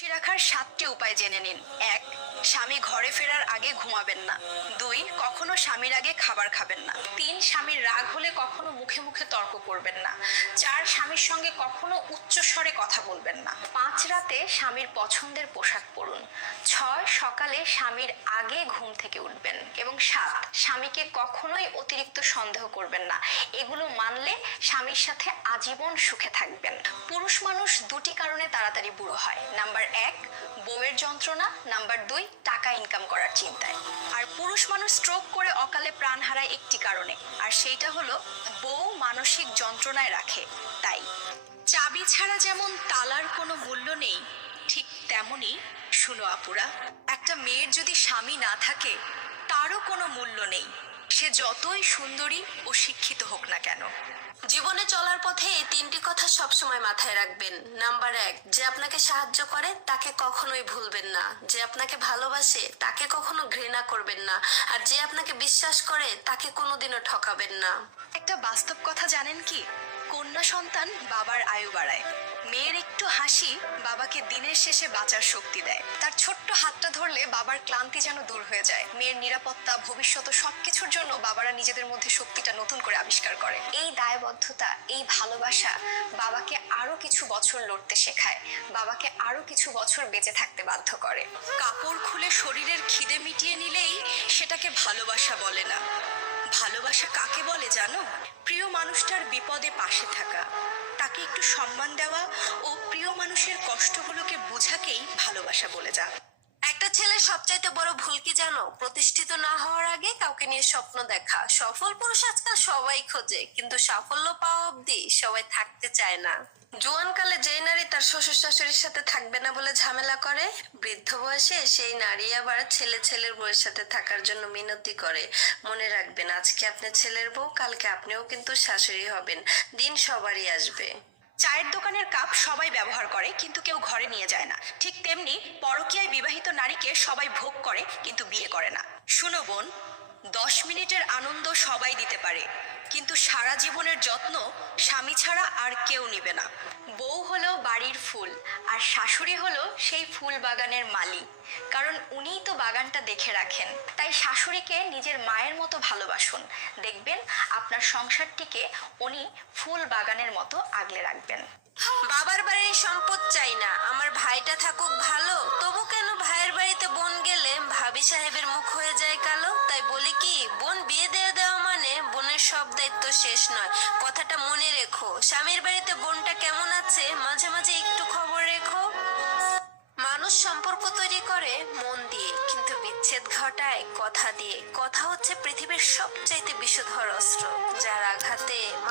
খুশি রাখার 7টি উপায় জেনে নিন। 1. স্বামী ঘরে ফেরার আগে ঘুমাবেন না। 2. কখনো স্বামীর আগে খাবার খাবেন না। 3. স্বামীর রাগ হলে কখনো মুখে মুখে তর্ক করবেন না। 4. স্বামীর সঙ্গে কখনো উচ্চ স্বরে কথা বলবেন না। 5. রাতে স্বামীর পছন্দের পোশাক পরুন। 6. সকালে স্বামীর আগে ঘুম থেকে উঠবেন। এবং 7. স্বামীকে কখনোই অতিরিক্ত সন্দেহ করবেন না। এগুলো মানলে স্বামীর সাথে আজীবন সুখে থাকবেন। পুরুষ মানুষ দুটি কারণে তাড়াতাড়ি বুড়ো হয়। নাম্বার 1, বউয়ের যন্ত্রণা। নাম্বার 2, টাকা ইনকাম করার চিন্তায়। আর পুরুষ মানুষ স্ট্রোক করে অকালে প্রাণ হারায় একটি কারণে, আর সেইটা হলো বউ মানসিক যন্ত্রণায় রাখে তাই। চাবি ছাড়া যেমন তালার কোনো মূল্য নেই, ঠিক তেমনি শুনো আপুরা, একটা মেয়ের যদি স্বামী না থাকে তারও কোনো মূল্য নেই, সে যতই সুন্দরী ও শিক্ষিত হোক না কেন। জীবনে চলার পথে এই 3টি কথা সবসময় মাথায় রাখবেন। নাম্বার 1, যে আপনাকে সাহায্য করে তাকে কখনোই ভুলবেন না। যে আপনাকে ভালোবাসে তাকে কখনো ঘৃণা করবেন না। আর যে আপনাকে বিশ্বাস করে তাকে কোনোদিনও ঠকাবেন না। একটা বাস্তব কথা জানেন কি? কন্যা সন্তান বাবার আয়ু বাড়ায়। মেয়ের একটু হাসি বাবাকে দিনের শেষে বাঁচার শক্তি দেয়। তার ছোট্ট হাতটা ধরলে বাবার ক্লান্তি যেন দূর হয়ে যায়। মেয়ের নিরাপত্তা, ভবিষ্যৎ সবকিছুর জন্য বাবারা নিজেদের মধ্যে শক্তিটা নতুন করে আবিষ্কার করে। এই দায়বদ্ধতা, এই ভালোবাসা বাবাকে আরো কিছু বছর লড়তে শেখায়, বাবাকে আরো কিছু বছর বেঁচে থাকতে বাধ্য করে। কাপড় খুলে শরীরের খিদে মিটিয়ে নিলেই সেটাকে ভালোবাসা বলে না। ভালোবাসা কাকে বলে জানো? প্রিয় মানুষটার বিপদে পাশে থাকা, তাকে একটু সম্মান দেওয়া ও প্রিয় মানুষের কষ্টগুলোকে বোঝাকেই ভালোবাসা বলে যা। একটা ছেলের সবচাইতে বড় ভুল কি জানো? প্রতিষ্ঠিত না হওয়ার আগে কাউকে নিয়ে স্বপ্ন দেখা। সফল পুরুষ আজকাল সবাই খোঁজে, কিন্তু সাফল্য পাওয়া অব্দি সবাই থাকতে চায় না। জোয়ানকালে যেই নারী তার শ্বশুর শাশুড়ির সাথে থাকবে না বলে ঝামেলা করে, বৃদ্ধ বয়সে সেই নারী আবার ছেলের বউয়ের সাথে থাকার জন্য মিনতি করে। মনে রাখবেন, আজকে আপনি ছেলের বউ, কালকে আপনিও কিন্তু শাশুড়ি হবেন। দিন সবারই আসবে। চায়ের দোকানের কাপ সবাই ব্যবহার করে, কিন্তু কেউ ঘরে নিয়ে যায় না। ঠিক তেমনি পরকীয়ায় বিবাহিত নারীকে সবাই ভোগ করে, কিন্তু বিয়ে করে না। শুনো বোন, 10 মিনিটের আনন্দ সবাই দিতে পারে, কিন্তু সারা জীবনের যত্ন স্বামী ছাড়া আর কেউ নিবে না। বউ হলো বাড়ির ফুল, আর শাশুড়ি হলো সেই ফুল বাগানের মালি। কারণ উনিই তো বাগানটা দেখে রাখেন। তাই শাশুড়িকে নিজের মায়ের মতো ভালোবাসুন, দেখবেন আপনার সংসারটিকে উনি ফুল বাগানের মতো আগলে রাখবেন। বাবার বাড়ির সম্পদ চাই না, আমার ভাইটা থাকুক ভালো। তবু কেন ভাইয়ের বাড়িতে বোন গেলে ভাবি সাহেবের মুখ হয়ে যায় কালো? তাই বলি কি, বোন বিয়ে দেওয়া মানে বোনের সব দায়িত্ব শেষ নয়। কথাটা মনে রেখো। স্বামীর বাড়িতে বোনটা কেমন আছে মাঝে মাঝে একটু খবর রেখো। মানুষ সম্পর্ক তৈরি করে মন দিয়ে, কিন্তু বিচ্ছেদ ঘটায় কথা দিয়ে। কথা হচ্ছে পৃথিবীর সবচাইতে বিষধর অস্ত্র, যার আঘাতে